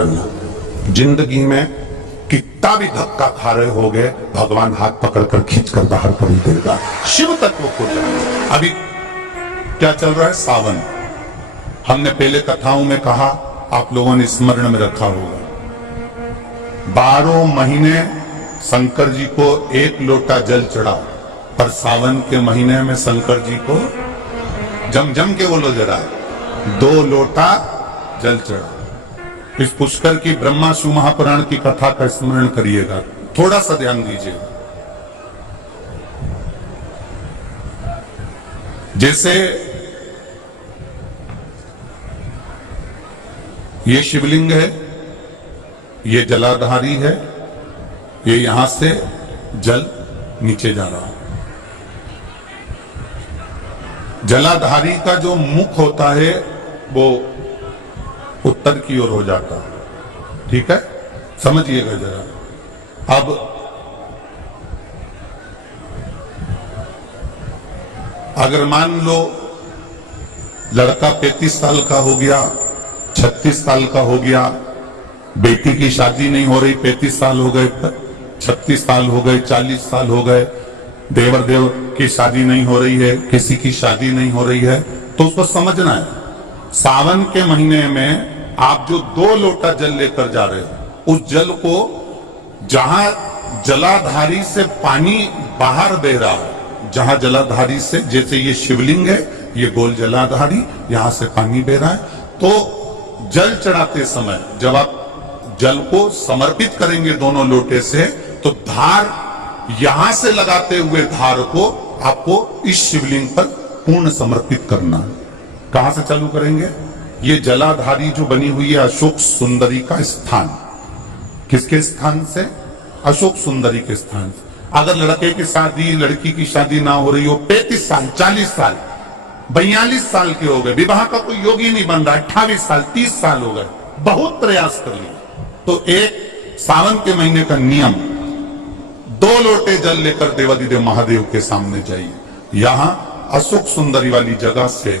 करना। जिंदगी में कितना भी धक्का खा रहे होगे, भगवान हाथ पकड़कर खींचकर बाहर कर देगा। शिव तत्व को जानो। अभी क्या चल रहा है? सावन। हमने पहले कथाओं में कहा, आप लोगों ने स्मरण में रखा होगा, 12 महीने शंकर जी को 1 लोटा जल चढ़ा, पर सावन के महीने में शंकर जी को जम के बोलो जरा 2 लोटा जल चढ़ा। इस पुष्कर की ब्रह्मा शिव महापुराण की कथा का स्मरण करिएगा, थोड़ा सा ध्यान दीजिएगा। जैसे ये शिवलिंग है, ये जलाधारी है, ये यहां से जल नीचे जा रहा है। जलाधारी का जो मुख होता है वो उत्तर की ओर हो जाता है, ठीक है, समझिएगा जरा। अब अगर मान लो लड़का 35 साल का हो गया, 36 साल का हो गया, बेटी की शादी नहीं हो रही, 35 साल हो गए, 36 साल हो गए, 40 साल हो गए, देवर देव की शादी नहीं हो रही है, किसी की शादी नहीं हो रही है, तो उसको समझना है सावन के महीने में आप जो 2 लोटा जल लेकर जा रहे हो, उस जल को जहां जलाधारी से पानी बाहर बह रहा है, जहां जलाधारी से, जैसे ये शिवलिंग है, ये गोल जलाधारी, यहां से पानी बह रहा है, तो जल चढ़ाते समय जब आप जल को समर्पित करेंगे दोनों लोटे से, तो धार यहां से लगाते हुए धार को आपको इस शिवलिंग पर पूर्ण समर्पित करना है। कहां से चालू करेंगे? ये जलाधारी जो बनी हुई है अशोक सुंदरी का स्थान। किसके स्थान से? अशोक सुंदरी के स्थान से। अगर लड़के की शादी, लड़की की शादी ना हो रही हो, 35 साल, 40 साल, 42 साल के हो गए, विवाह का कोई योग ही नहीं बन रहा, 28 साल, 30 साल हो गए, बहुत प्रयास कर लिए, तो एक सावन के महीने का नियम, 2 लोटे जल लेकर देवाधिदेव महादेव के सामने जाइए। यहां अशोक सुंदरी वाली जगह से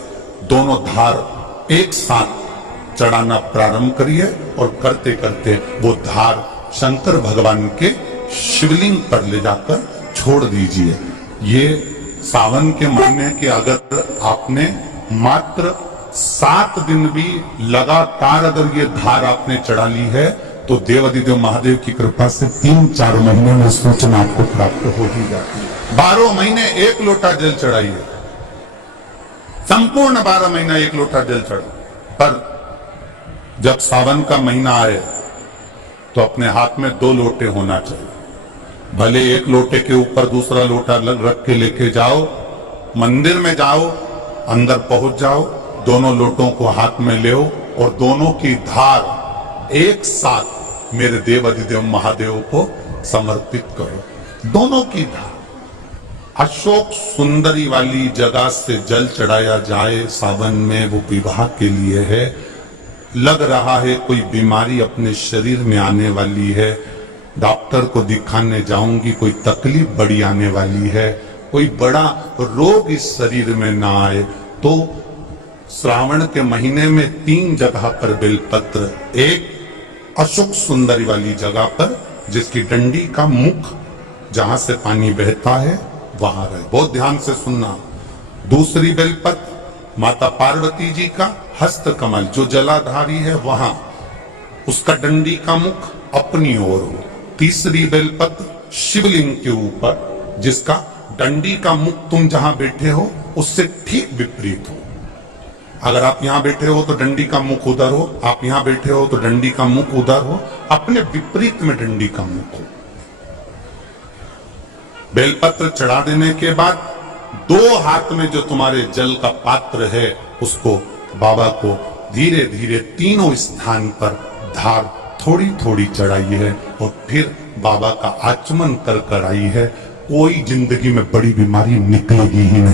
दोनों धार एक साथ चढ़ाना प्रारंभ करिए, और करते करते वो धार शंकर भगवान के शिवलिंग पर ले जाकर छोड़ दीजिए। ये सावन के महीने के अगर आपने मात्र 7 दिन भी लगातार अगर ये धार आपने चढ़ा ली है, तो देवाधिदेव महादेव की कृपा से 3-4 महीने में सूचना आपको प्राप्त हो ही जाती है। 12 महीने 1 लोटा जल चढ़ाइए, संपूर्ण 12 महीना 1 लोटा जल चढ़ा। पर जब सावन का महीना आए तो अपने हाथ में 2 लोटे होना चाहिए। भले 1 लोटे के ऊपर दूसरा लोटा रख के लेके जाओ, मंदिर में जाओ, अंदर पहुंच जाओ, दोनों लोटों को हाथ में ले और दोनों की धार एक साथ मेरे देवाधिदेव महादेव को समर्पित करो। दोनों की धार अशोक सुंदरी वाली जगह से जल चढ़ाया जाए सावन में, वो विवाह के लिए है। लग रहा है कोई बीमारी अपने शरीर में आने वाली है, डॉक्टर को दिखाने जाऊंगी, कोई तकलीफ बड़ी आने वाली है, कोई बड़ा रोग इस शरीर में ना आए, तो श्रावण के महीने में 3 जगह पर बेलपत्र, एक अशोक सुंदरी वाली जगह पर जिसकी डंडी का मुख जहां से पानी बहता है वहां रहे, बहुत ध्यान से सुनना। दूसरी बेलपत्र माता पार्वती जी का हस्त कमल जो जलाधारी है वहां, उसका डंडी का मुख अपनी ओर हो। तीसरी बेलपत्र शिवलिंग के ऊपर जिसका डंडी का मुख तुम जहां बैठे हो उससे ठीक विपरीत हो। अगर आप यहां बैठे हो तो डंडी का मुख उधर हो, आप यहां बैठे हो तो डंडी का मुख उधर हो, अपने विपरीत में डंडी का मुख हो। बेलपत्र चढ़ा देने के बाद 2 हाथ में जो तुम्हारे जल का पात्र है उसको बाबा को धीरे धीरे तीनों स्थान पर धार थोड़ी थोड़ी चढ़ाई है, और फिर बाबा का आचमन कर आई है। कोई जिंदगी में बड़ी बीमारी निकलेगी ही नहीं।